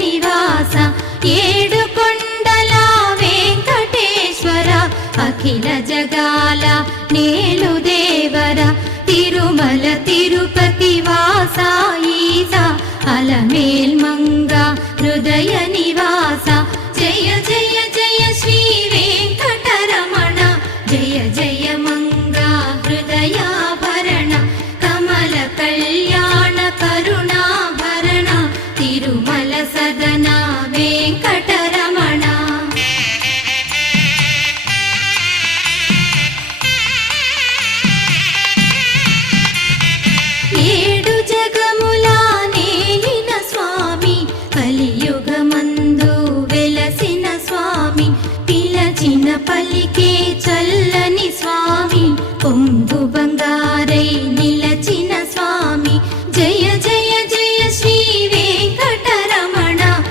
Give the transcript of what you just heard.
నివాస ఏడు కొండల వెంకటేశ్వర అఖిల జగాల నేలు దేవర తిరుమల తిరుపతి వాస ఈస అలమేల్ మంగ హృదయ నివాస జయ జయ జయ శ్రీ వెంకటరమణ జయ జయ మంగ హృదయాభరణ కమల కళ్యాణ కరుణాభరణ తిరుమల సదన వెంకటరమణ ఏడు జగముల నేలిన స్వామి కలియుగమందు వెలసిన స్వామి పిలచిన పల్లి